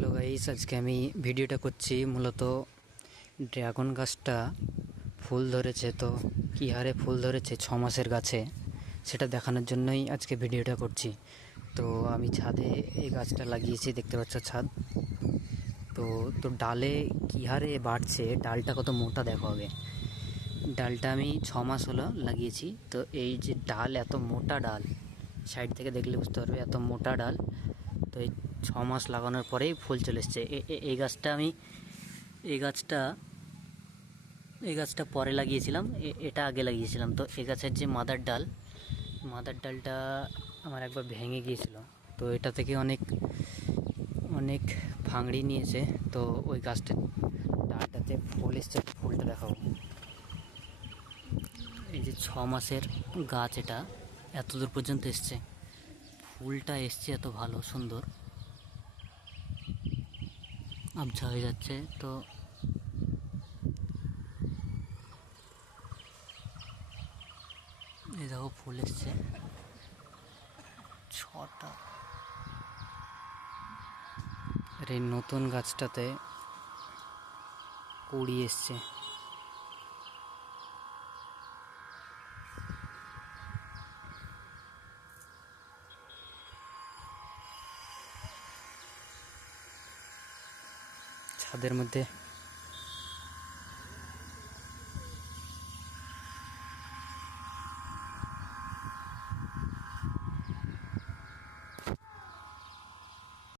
Hello guys, আজকে আমি ভিডিওটা করছি মূলত ড্রাগন গাছটা ফুল ধরেছে। তো কী হারে ফুল ধরেছে ছ মাসের গাছে, সেটা দেখানোর জন্যই আজকে ভিডিওটা করছি। তো আমি ছাদে এই গাছটা লাগিয়েছি, দেখতে পাচ্ছ ছাদ। তো তো ডালে কী হারে বাড়ছে, ডালটা কত মোটা দেখো হবে ডালটা আমি ছ মাস হলো লাগিয়েছি। তো এই যে ডাল, এত মোটা ডাল, সাইড থেকে দেখলে বুঝতে পারবে, এত মোটা ডাল। তো এই ছ মাস লাগানোর পরেই ফুল চলে এসছে। এই গাছটা আমি, এই গাছটা এই গাছটা পরে লাগিয়েছিলাম এটা আগে লাগিয়েছিলাম। তো এই গাছের যে মাদার ডাল, মাদার ডালটা আমার একবার ভেঙে গিয়েছিল। তো এটা থেকে অনেক অনেক ভাঙড়ি নিয়েছে। তো ওই গাছটা ডালটাতে ফুল এসছে, ফুলটা দেখাবো এই যে ছ মাসের গাছ এটা এত দূর পর্যন্ত এসছে। ফুলটা এসছে এত ভালো, সুন্দর। আবছা হয়ে যাচ্ছে, তো এই দেখো ফুল এসছে। ছটা। আর এই নতুন গাছটাতে কুড়ি এসছে। ছাদের মধ্যে